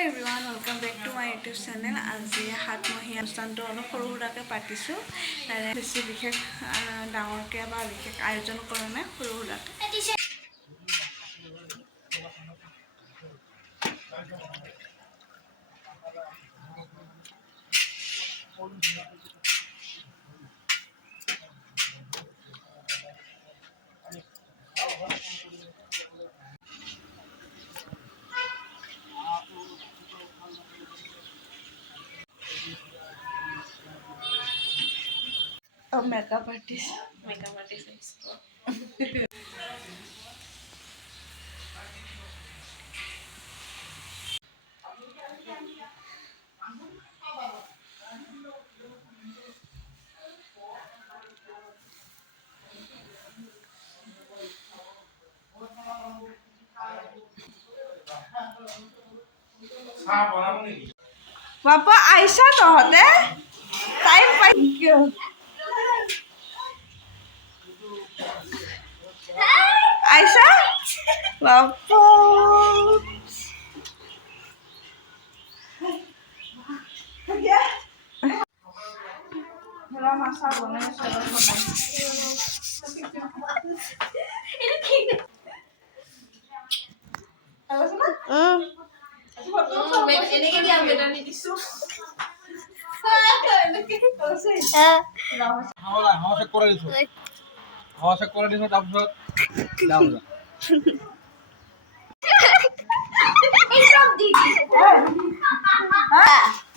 Hi everyone, welcome back to my YouTube channel. আজি হাতমহীয়া অনুষ্ঠানটো অলপ সৰু সুৰাকৈ পাতিছোঁ। বেছি বিশেষ ডাঙৰকৈ বা বিশেষ আয়োজন কৰা নাই, সৰু সুৰাকৈ। Makeup artist. Papa Aisha tohte time pai Aisha Papa Mera masa bone sero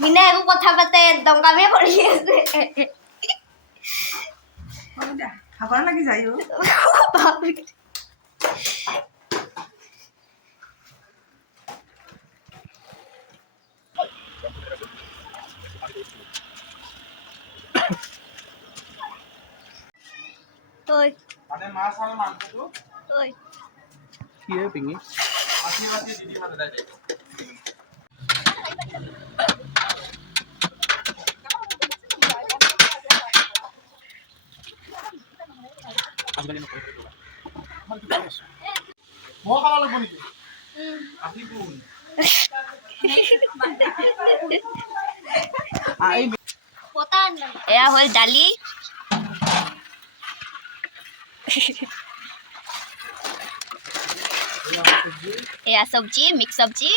Mina aku কথা পাতে একদম কামে কৰি আছে খাবার লাগি যাইও তোই মানে মাছ আর মাংসটো তোই কি হে পিঙ্গি মাছি মাছি দিদি মানে দাই দাই আজিকালি নকৰে মই খালা লাগব নেকি আপনি কোন আই পতা এয়া হল ডালি এয়া সবজি মিক্স সবজি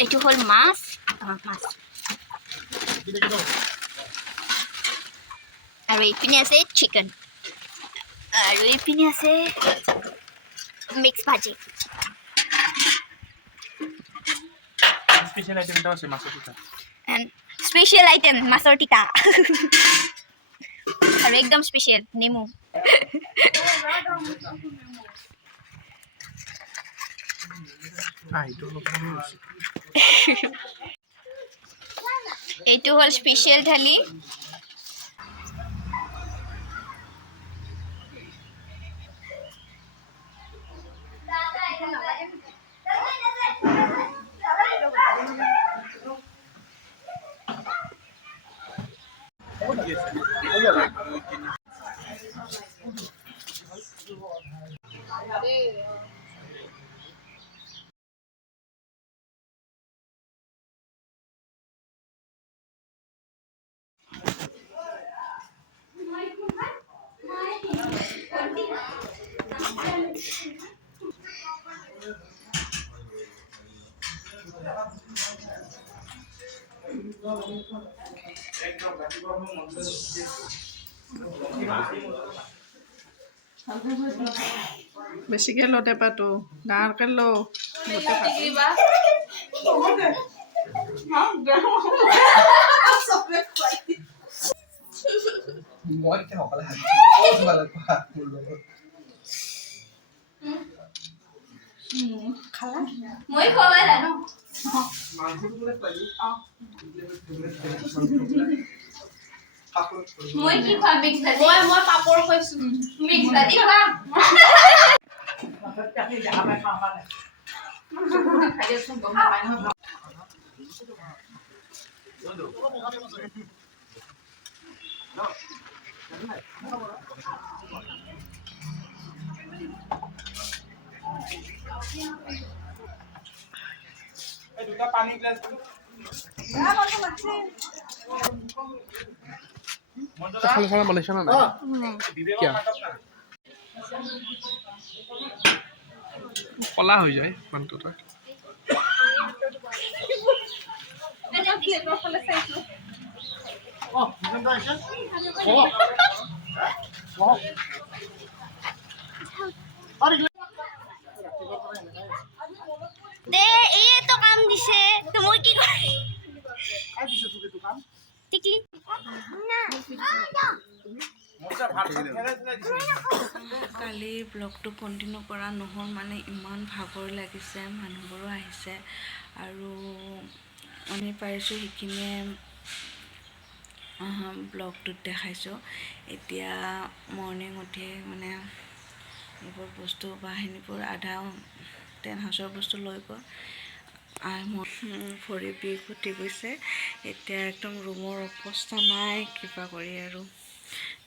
এইটো হল মাছ মাছ আৰু এইপিনে আছে চিকেন আৰু এইপিনে আছে মিক্স ভাজি স্পেশাল আইটেমটা আছে মাছেৰ টিকা and special item মাছৰ টিকা আৰু একদম স্পেশাল নেমু এইটো হল স্পেশাল ঢালি বেছিকে লতে পাতো ডাঙৰকে লো মই কি হকলে বহুত ভাল খালা মই খোৱাই জানো মাংসটো মানে পাই মই কি খোৱা মিক্স ভাজি মই পাপৰ খাইছো মিক্স ভাজি খোৱা তাকে যা পাই খাবা না খাইছো গম পাই নহয় খানা চানা বনাইছা না নাই কিয় কলা হৈ যায় মানুহটো তাত দে এই তো কাম দিছে তো মই কি কৰি টিকলি না কালি ব্লগটো কণ্টিনিউ কৰা নহ'ল মানে ইমান ভাগৰ লাগিছে মানুহবোৰো আহিছে আৰু আমি পাৰিছোঁ সেইখিনিয়ে ব্লগটোত দেখাইছোঁ এতিয়া মৰ্ণিং উঠি মানে এইবোৰ বস্তু বাহিনীবোৰ আধা টেণ্ট হাউচৰ বস্তু লৈ গ'ল আৰু মোৰ ভৰি বিষ উঠি গৈছে এতিয়া একদম ৰুমৰ অৱস্থা নাই কিবা কৰি আৰু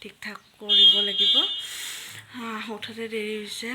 ঠিক ঠাক কৰিব লাগিব উঠোতে দেৰি হৈছে